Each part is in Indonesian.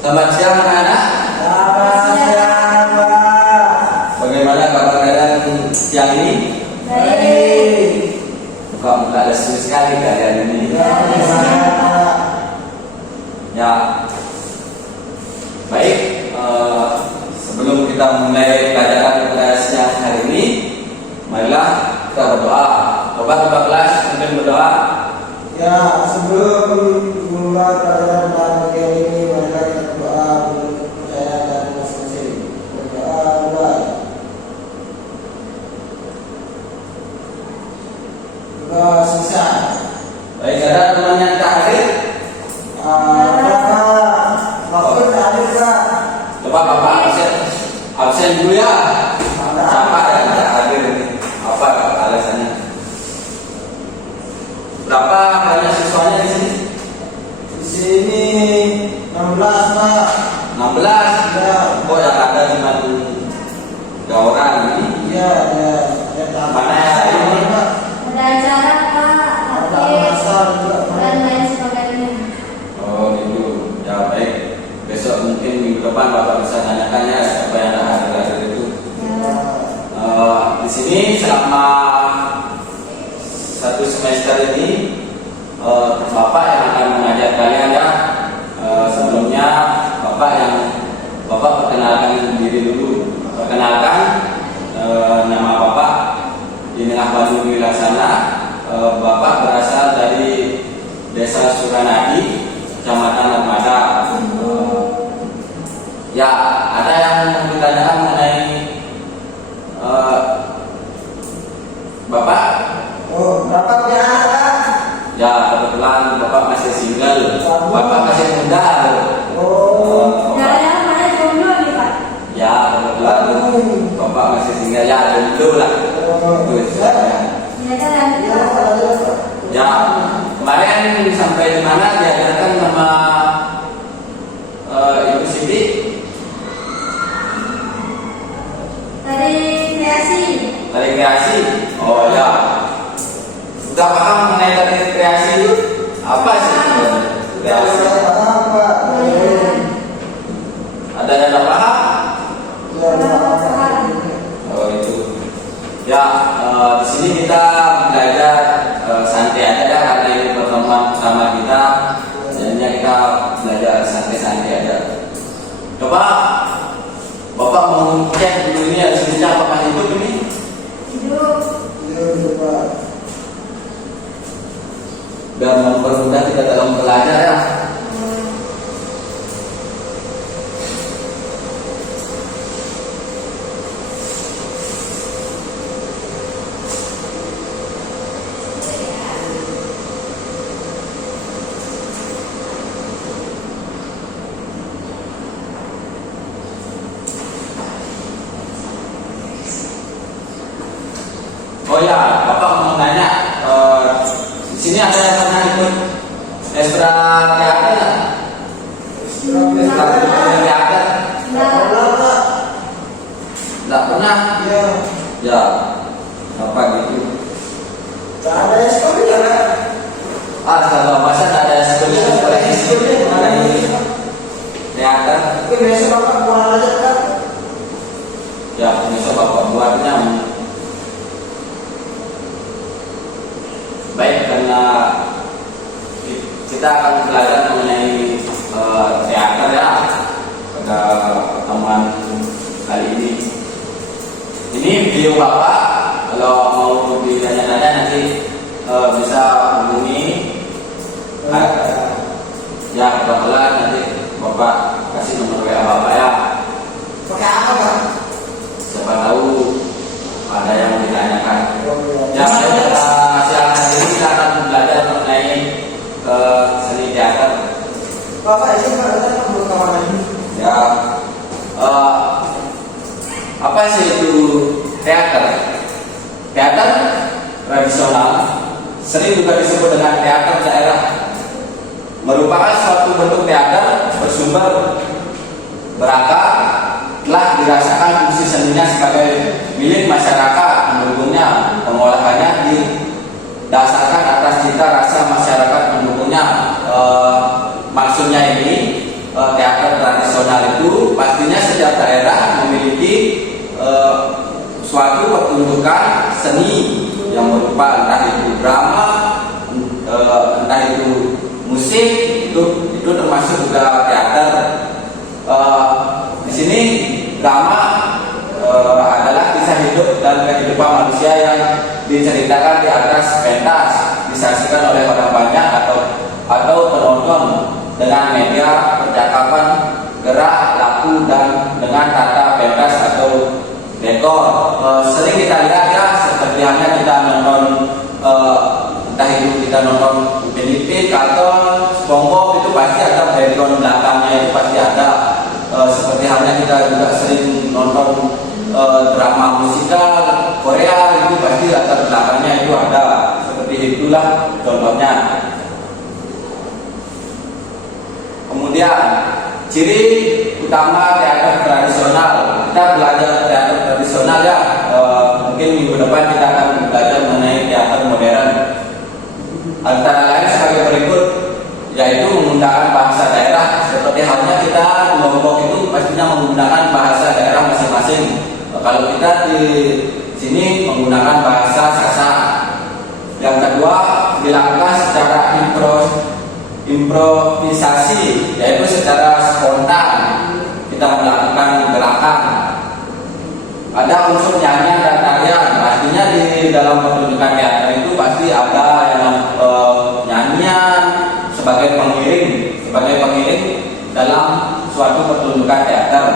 Selamat siang anak-anak. Selamat siang, Pak. Bagaimana kabar kalian siang ini? Baik. Muka-muka lesu sekali kalian ini. Ya. Baik. Sebelum kita mulai pelajaran pada siang hari ini, marilah kita berdoa. Coba kelas mungkin berdoa. Ya, sebelum mulai pelajaran pagi ini, mari kita berdoa untuk saya dan masing-masing. Berdoa mulai. Berdoa selesai. Baik, ada teman yang tak hadir? Maksud hadir, Pak. Coba Bapak absen dulu ya. Siapa yang tak hadir ini? Apa alasannya? Berapa banyak siswanya di sini? Di sini 16, Pak. 16. Ya. Kok yang ada cuma 3 orang ini? Iya, ya. Mana yang ini? Pak? Ada acara Pak, Ada tapi masalah juga, Pak. dan lain sebagainya. Oh gitu. Ya baik. Besok mungkin minggu depan Bapak bisa tanyakan ya siapa yang hadir itu. Ya. Di sini selama 1 semester ini Bapak yang akan mengajar kalian ya. Sebelumnya Bapak perkenalkan diri dulu. Perkenalkan nama Bapak Dinengah Bandung Wilaksana. Bapak berasal dari Desa Suranadi, Kecamatan Armada. Ya, ada yang ditanyakan mengenai Bapak? Oh, berapa punya anak, Pak? Ya, kebetulan Bapak masih single. Bapak masih muda. Oh. Nah, yang mana jomblo nih Pak? Ya, kebetulan Bapak masih single ya, dulu lah. Itu istilahnya. Ya kan? Ya, kemarin sampai di mana diajarkan nama Ibu Siti? Tadi kreasi. Tari kreasi. Oh ya. Sudah paham mengenai tari kreasi itu? Apa sih? Kreasi. Ada yang tak paham? Oh itu. Ya, di sini kita belajar santai aja ya, karena ini pertemuan pertama kita. Jadinya kita belajar santai-santai aja. Coba Bapak mau cek dulu ini hasilnya apakah hidup ini? Hidup. Biar mempermudah kita dalam belajar ya. Oh ya, Bapak mau nanya, di sini ada yang pernah ikut ekstra teater nggak? Ekstra teater? Nggak pernah? Ya, apa gitu? Kalau masa nggak ada sekolah mana ini teater? Ya, besok Bapak buatnya. Baik, karena kita akan belajar mengenai teater ya pada pertemuan kali ini. Ini video Bapak, kalau mau ditanya-tanya nanti bisa hubungi. Ya, kebetulan nanti Bapak kasih nomor WA Bapak ya. Pakai apa, Pak? Siapa tahu ada yang ditanyakan. Ya, siang hari ini kita akan belajar mengenai seni teater. Bapak itu kan belum kawan lagi. Ya, apa sih itu teater? Teater tradisional, sering juga disebut dengan teater daerah, merupakan suatu bentuk teater bersumber berakar telah dirasakan fungsi seninya sebagai milik masyarakat, mendukungnya, pengolahannya didasarkan atas cita rasa masyarakat mendukungnya. Maksudnya ini teater tradisional itu pastinya setiap daerah memiliki suatu pertunjukan seni yang berupa entah itu drama, entah itu musik, itu termasuk juga teater. Di sini drama adalah kisah hidup dan kehidupan manusia yang diceritakan di atas pentas, disaksikan oleh orang banyak atau penonton dengan media percakapan, gerak, laku, dan dengan tata pentas atau dekor. Sering kita lihat ya, seperti halnya kita nonton entah itu kita nonton Filipin, karton, SpongeBob, itu pasti ada background belakangnya, itu pasti ada. Seperti halnya kita juga sering nonton drama musikal Korea, itu pasti latar belakangnya itu ada. Seperti itulah contohnya. Kemudian ciri utama teater tradisional, kita belajar teater tradisional ya. Mungkin minggu depan kita akan belajar mengenai teater modern. Antara lain sebagai berikut, yaitu menggunakan bahasa daerah. Seperti halnya kita di Lombok itu pastinya menggunakan bahasa daerah masing-masing. Kalau kita di sini menggunakan bahasa Sasak. Yang kedua, dilakukan secara improvisasi, yaitu secara spontan kita melakukan gerakan. Ada unsur nyanyian dan tarian. Pastinya di dalam pertunjukan teater itu pasti ada yang nyanyian sebagai pengiring dalam suatu pertunjukan teater.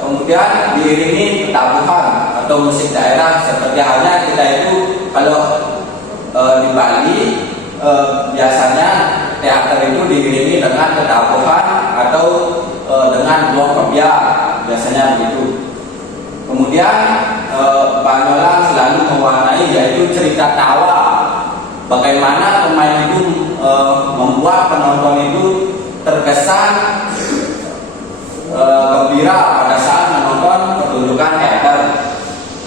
Kemudian diiringi petabuhan atau musik daerah. Seperti halnya kita itu kalau di Bali biasanya teater itu diiringi dengan petabuhan atau dengan blok kebiak, biasanya begitu. Kemudian Banyolan selalu mewarnai, yaitu cerita tawa. Bagaimana pemain itu membuat penonton itu terkesan gembira pada saat menonton pertunjukan teater.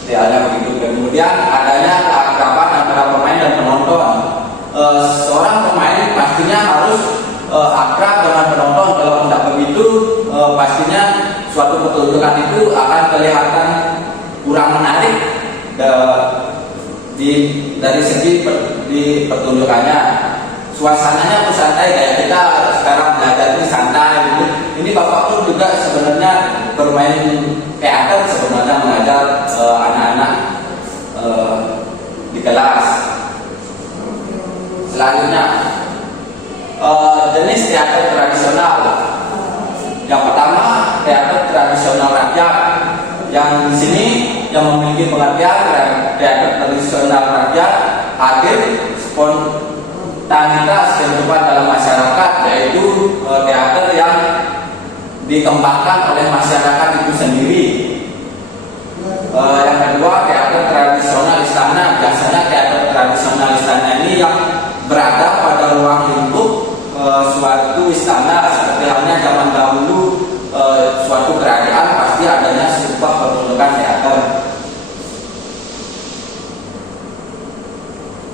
Tidak begitu. Kemudian adanya keakraban antara pemain dan penonton. Seorang pemain pastinya harus akrab dengan penonton. Kalau tidak begitu, pastinya suatu pertunjukan itu akan kelihatan kurang menarik dari segi di pertunjukannya. Suasananya pun santai, kayak kita sekarang belajar ini santai. Ini Bapak pun juga sebenarnya bermain teater, sebenarnya mengajar anak-anak di kelas. Selanjutnya jenis teater tradisional. Yang pertama, teater tradisional rakyat. Yang di sini yang memiliki pengertian teater tradisional rakyat hadir spontanitas kehidupan dalam masyarakat, yaitu teater yang dikembangkan oleh masyarakat itu sendiri. Yang kedua, teater tradisional istana. Biasanya teater tradisional istana ini yang berada pada ruang lingkup suatu istana. Seperti halnya zaman dahulu suatu kerajaan pasti adanya sebuah pertunjukan teater.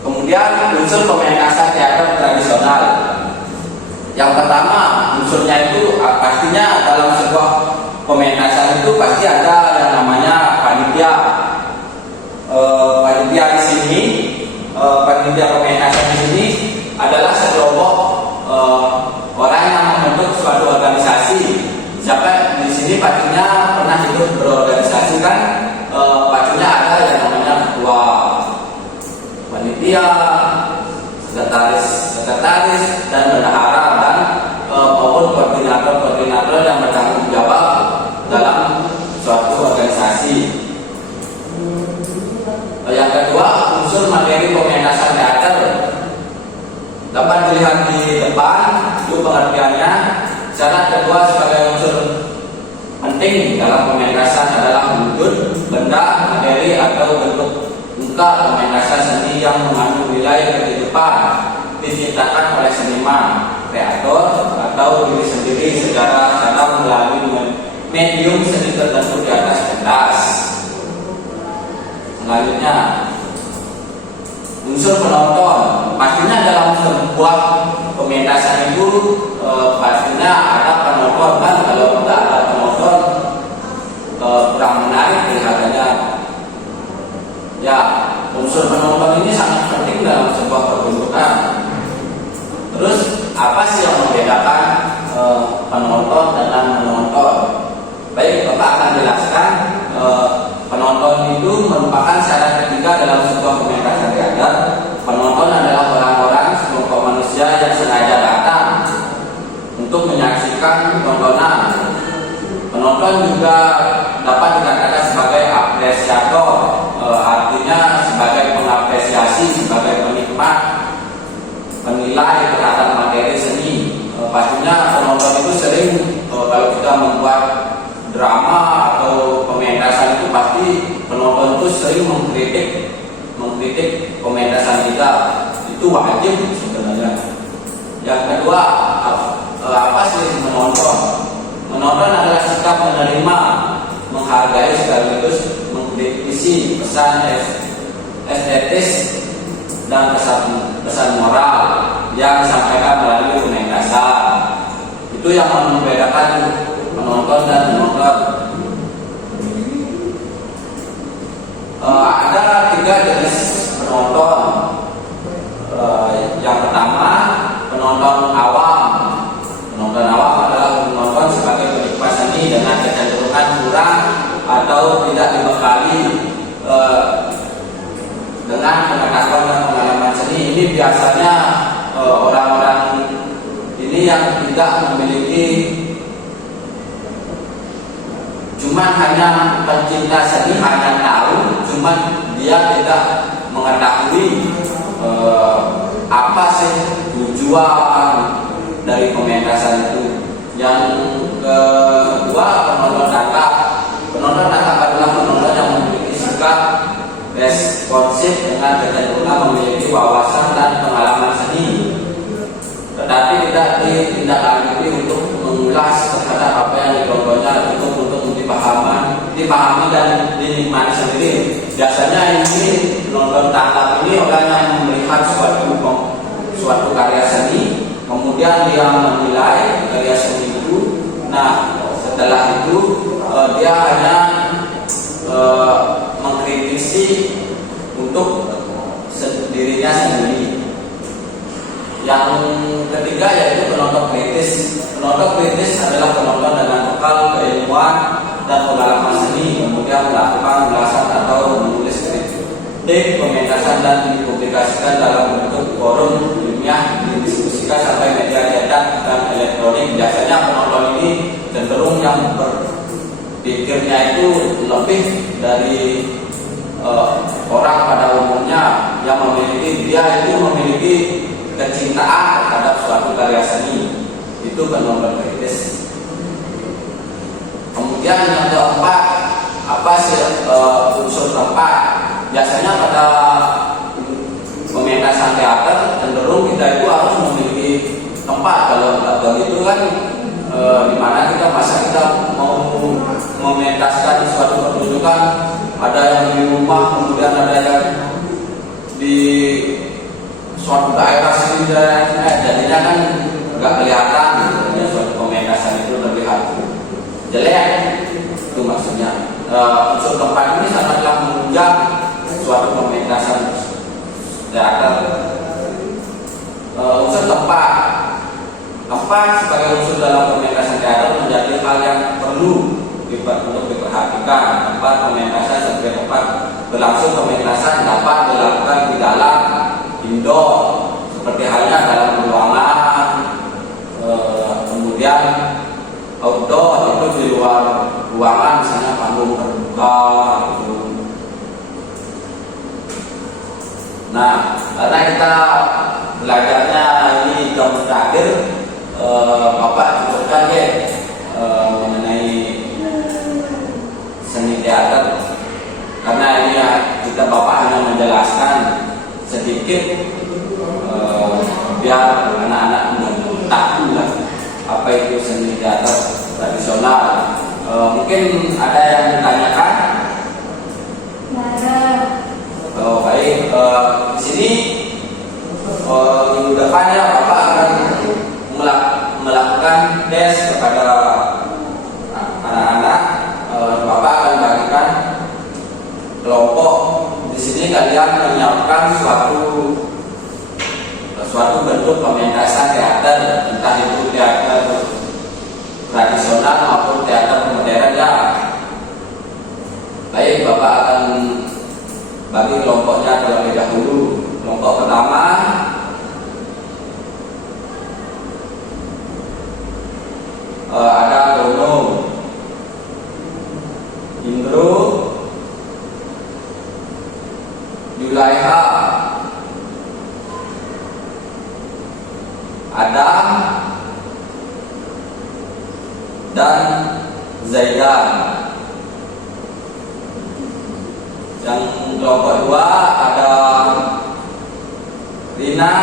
Kemudian unsur pementasan teater tradisional. Yang pertama, unsurnya itu pastinya dalam sebuah pementasan itu pasti ada yang namanya panitia. Panitia di sini, panitia pementasan di sini adalah sekelompok orang yang membentuk suatu organisasi. Siapa di sini pastinya pernah ikut berorganisasi kan? Pastinya ada yang namanya ketua panitia, sekretaris dan bendahara, dan maupun koordinator yang bertanggung jawab dalam suatu organisasi. Yang kedua, unsur materi pementasan teater dapat dilihat di depan. Itu pengertiannya. Syarat kedua sebagai unsur penting dalam pementasan adalah wujud, benda, materi atau bentuk muka pementasan seni yang mengandung nilai kehidupan diciptakan oleh seniman, kreator atau diri sendiri secara melalui medium seni tertentu di atas pentas. Selanjutnya, unsur penonton. Pastinya dalam sebuah pementasan itu pastinya ada penonton penonton kan, kalau tidak ada penonton kurang menarik kelihatannya. Ya, unsur penonton ini sangat penting dalam sebuah pertunjukan. Terus apa sih yang membedakan penonton dengan menonton? Baik, Bapak akan jelaskan. Penonton itu merupakan syarat ketiga dalam sebuah pementasan teater. Penonton adalah orang-orang sekelompok manusia yang sengaja datang untuk menyaksikan tontonan. Penonton juga dapat dikatakan sebagai apresiator, artinya sebagai pengapresiasi, sebagai penikmat, penilai terhadap materi seni. Pastinya penonton itu sering kalau kita membuat drama atau pementasan itu pasti penonton itu sering mengkritik pementasan kita. Itu wajib sebenarnya. Yang kedua, apa sih menonton? Menonton adalah sikap menerima, menghargai sekaligus mengkritisi pesan estetis dan pesan moral yang disampaikan melalui pementasan. Itu yang membedakan penonton dan menonton. Ada 3 jenis penonton. Yang pertama, penonton awam. Penonton awam adalah penonton sebagai penikmat seni dengan kecenderungan kurang atau tidak dibekali dengan pengetahuan dan pengalaman seni. Ini biasanya orang-orang ini yang tidak memiliki, cuman hanya pencinta seni, hanya tahu, cuman dia tidak mengetahui apa sih tujuan dari pementasan itu. Yang kedua, penonton datang. Penonton datang adalah penonton yang memiliki sikap responsif dengan kecenderungan memiliki wawasan dan pengalaman seni, tetapi tidak ditindaklanjuti untuk mengulas terhadap apa yang ditontonnya, untuk dipahami dan dinikmati sendiri. Biasanya ini penonton tangkap ini orang yang melihat suatu karya seni, kemudian dia menilai karya seni itu. Nah, setelah itu dia hanya mengkritisi untuk dirinya sendiri. Yang ketiga yaitu penonton kritis. Penonton kritis adalah penonton dengan bekal keilmuan dan pengalaman seni, kemudian melakukan ulasan atau menulis kritik pementasan dan dipublikasikan dalam bentuk forum ilmiah, didiskusikan sampai media cetak dan elektronik. Biasanya penonton ini cenderung yang berpikirnya itu lebih dari orang pada umumnya, yang memiliki kecintaan terhadap suatu karya seni. Itu penonton kritis. Kemudian yang keempat, apa sih unsur tempat? Biasanya pada pementasan teater cenderung kita itu harus memiliki tempat. Kalau tidak begitu kan di mana kita mau mementaskan suatu pertunjukan, ada yang di rumah, kemudian ada yang di suatu daerah sini, jadinya kan nggak kelihatan. Suatu pementasan itu terlihat jelek. Itu maksudnya. Unsur tempat ini sangatlah menunjang suatu pementasan teater. Unsur tempat sebagai unsur dalam pementasan teater menjadi hal yang perlu untuk diperhatikan. Tempat pementasan sebagai tempat berlangsung pementasan dapat dilakukan di dalam, indoor, seperti halnya dalam ruangan, kemudian outdoor itu di luar ruangan, misalnya panggung terbuka gitu. Nah, karena kita belajarnya ini jam terakhir, Bapak cukupkan ya mengenai seni teater, karena ini ya, Bapak hanya menjelaskan sedikit biar anak-anak tahu lah apa itu seni teater tradisional. Mungkin ada yang ditanyakan? Ada. Baik, di sini minggu depannya Bapak akan melakukan tes kepada kalian menyiapkan suatu bentuk pementasan teater, entah itu teater tradisional maupun teater modern ya. Baik, Bapak akan bagi kelompoknya terlebih dahulu. Kelompok pertama ada Dono, Indro, Yulaiha, Adam, dan Zaidan. Yang kelompok dua ada Rina,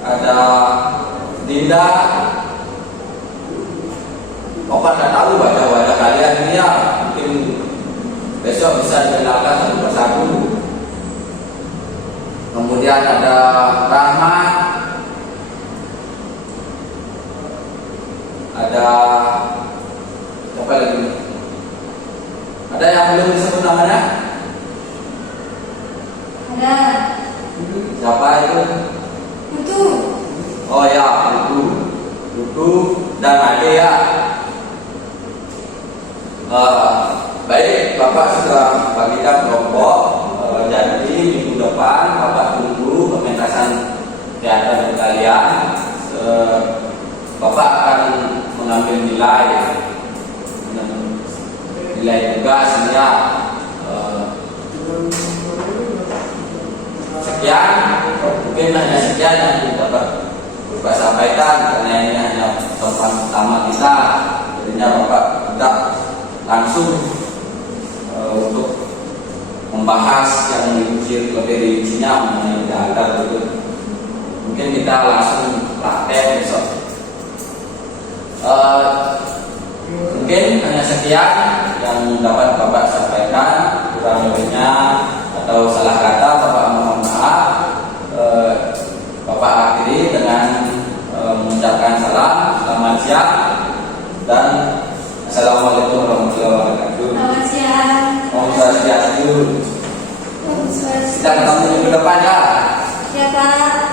ada Dinda. Bapak tidak tahu wajah-wajah kalian ini ya, mungkin besok bisa dikenalkan satu persatu. Kemudian ada Rahmat, ada apa lagi? Ada yang belum disebut namanya? Ada. Siapa itu? Putu. Oh ya, Putu dan Ade ya. Baik, Bapak sudah bagikan kelompok. Jadi minggu depan Bapak tunggu pementasan teater kalian. Bapak akan mengambil nilai tugasnya. Sekian, mungkin hanya sekian yang dapat Bapak sampaikan karena ini hanya tempat pertama kita. Jadinya Bapak tidak langsung untuk membahas yang lebih rincinya mengenai teater itu. Mungkin kita langsung praktek besok. Mungkin hanya sekian yang dapat Bapak sampaikan. Kurang lebihnya atau salah kata Bapak mohon maaf. Bapak akhiri dengan mengucapkan selamat siang dan assalamualaikum warahmatullahi wabarakatuh. Selamat siang. Om Swastiastu. Om Swastiastu. Kita ketemu minggu depan ya. Ya Pak.